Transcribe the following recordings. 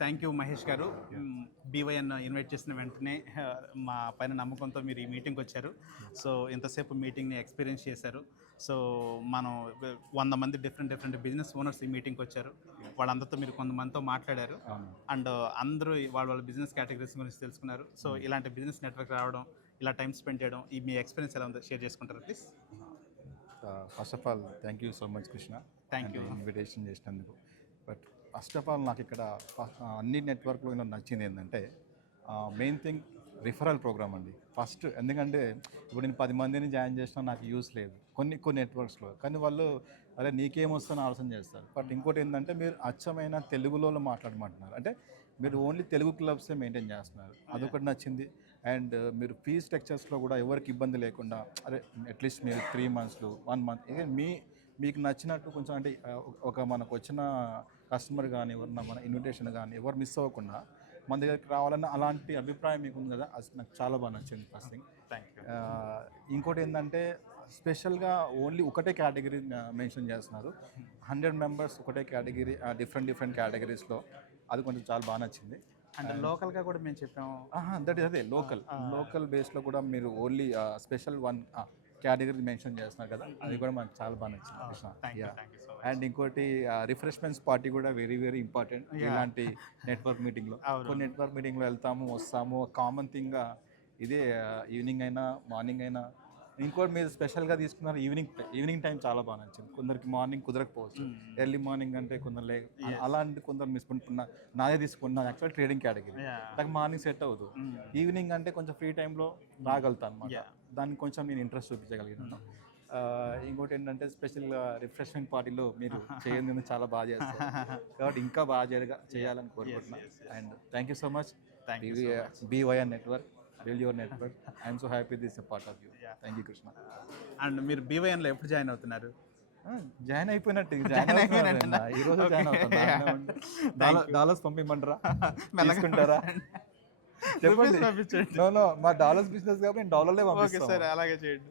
Thank you Mahesh గారు. బీవైఎన్ invite చేసిన వెంటనే మా పైన నమ్మకంతో మీరు ఈ మీటింగ్కి వచ్చారు. సో ఇంతసేపు మీటింగ్ని ఎక్స్పీరియన్స్ చేశారు. సో మనం 100 మంది డిఫరెంట్ బిజినెస్ ఓనర్స్ ఈ మీటింగ్కి వచ్చారు. వాళ్ళందరితో మీరు కొంతమందితో మాట్లాడారు. అండ్ అందరూ వాళ్ళ బిజినెస్ కేటగిరీస్ గురించి తెలుసుకున్నారు. సో ఇలాంటి బిజినెస్ నెట్వర్క్ రావడం, ఇలా టైం స్పెండ్ చేయడం, ఈ మీ ఎక్స్పీరియన్స్ ఎలా ఉందో షేర్ చేసుకుంటారు please. First of all thank you so much Krishna, thank you. Invitation చేసినందుకు. బట్ ఫస్ట్ ఆఫ్ ఆల్ నాకు ఇక్కడ అన్ని నెట్వర్క్లో నచ్చింది ఏంటంటే మెయిన్ థింగ్ రిఫరల్ ప్రోగ్రామ్ అండి ఫస్ట్. ఎందుకంటే ఇప్పుడు నేను 10 మందిని జాయిన్ చేసినా నాకు యూస్ లేదు కొన్ని నెట్వర్క్స్లో, కానీ వాళ్ళు అదే నీకేమొస్తుందని ఆలోచన చేస్తారు. బట్ ఇంకోటి ఏంటంటే మీరు అచ్చమైన తెలుగులో మాట్లాడమంటున్నారు, అంటే మీరు ఓన్లీ తెలుగు క్లబ్సే మెయింటైన్ చేస్తున్నారు, అదొకటి నచ్చింది. అండ్ మీరు ఫీ స్ట్రక్చర్స్లో కూడా ఎవరికి ఇబ్బంది లేకుండా, అరే అట్లీస్ట్ మీరు 3 months 1 month మీకు నచ్చినట్టు కొంచెం, అంటే ఒక మనకు వచ్చిన కస్టమర్ కానీ ఎవరన్నా మన ఇన్విటేషన్ కానీ ఎవరు మిస్ అవ్వకుండా మన దగ్గరికి రావాలన్న అలాంటి అభిప్రాయం మీకు ఉంది కదా, అది నాకు చాలా బాగా నచ్చింది ఫస్ట్ థింగ్. Thank you. ఇంకోటి ఏంటంటే స్పెషల్గా ఓన్లీ ఒకటే కేటగిరీ మెన్షన్ చేస్తున్నారు. 100 members ఒకటే కేటగిరీ, డిఫరెంట్ కేటగిరీస్లో, అది కొంచెం చాలా బాగా నచ్చింది. అంటే లోకల్గా కూడా మేము చెప్పాము. దట్ ఈస్ అదే లోకల్ బేస్లో కూడా మీరు only special one category mention చేస్తున్నారు కదా, అది కూడా మనకు చాలా బాగా నచ్చింది. అండ్ ఇంకోటి రిఫ్రెష్మెంట్స్ పార్టీ కూడా వెరీ ఇంపార్టెంట్ ఇలాంటి నెట్వర్క్ మీటింగ్లో. కొన్ని నెట్వర్క్ మీటింగ్లో వెళ్తాము వస్తాము, కామన్ థింగ్గా ఇదే ఈవినింగ్ అయినా మార్నింగ్ అయినా. ఇంకోటి మీరు స్పెషల్గా తీసుకున్నారు ఈవినింగ్ టైం చాలా బాగా నచ్చింది. కొందరికి మార్నింగ్ కుదరకపోవచ్చు, ఎర్లీ మార్నింగ్ అంటే కొందరు అలాంటి కొందరు మిస్కుంటున్నా. నాదే తీసుకున్నాను యాక్చువల్ ట్రేడింగ్ కేటగిరీ, నాకు మార్నింగ్ సెట్ అవ్వదు. ఈవినింగ్ అంటే కొంచెం ఫ్రీ టైంలో రాగలుగుతాను అనమాట, దానికి కొంచెం నేను ఇంట్రెస్ట్ చూపించగలిగినాను. ఇంకోటి ఏంటంటే స్పెషల్గా రిఫ్రెష్మెంట్ పార్టీలో మీరు చేయండి చాలా బాగా చేస్తారు, కాబట్టి ఇంకా బాగా చేయాలని కోరుకుంటున్నాను. And thank you so much BYN network, build your network. I am so happy this is a part of you. Thank you Krishna. And మీరు బీవైఎన్లో ఎప్పుడు జాయిన్ అవుతున్నారు? జాయిన్ అయిపోయినట్టు ఈ రోజు జాయిన్ అవుతున్నా. డాలర్స్ పంపిమంటారా, తీసుకుంటారా? చెప్పండి. నో మా డాలర్స్ బిజినెస్ కాబట్టి నేను డాలర్లే పంపిస్తాను. ఓకే సార్, అలాగే చేయండి.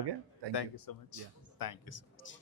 Okay, thank you so much. Thank you so much.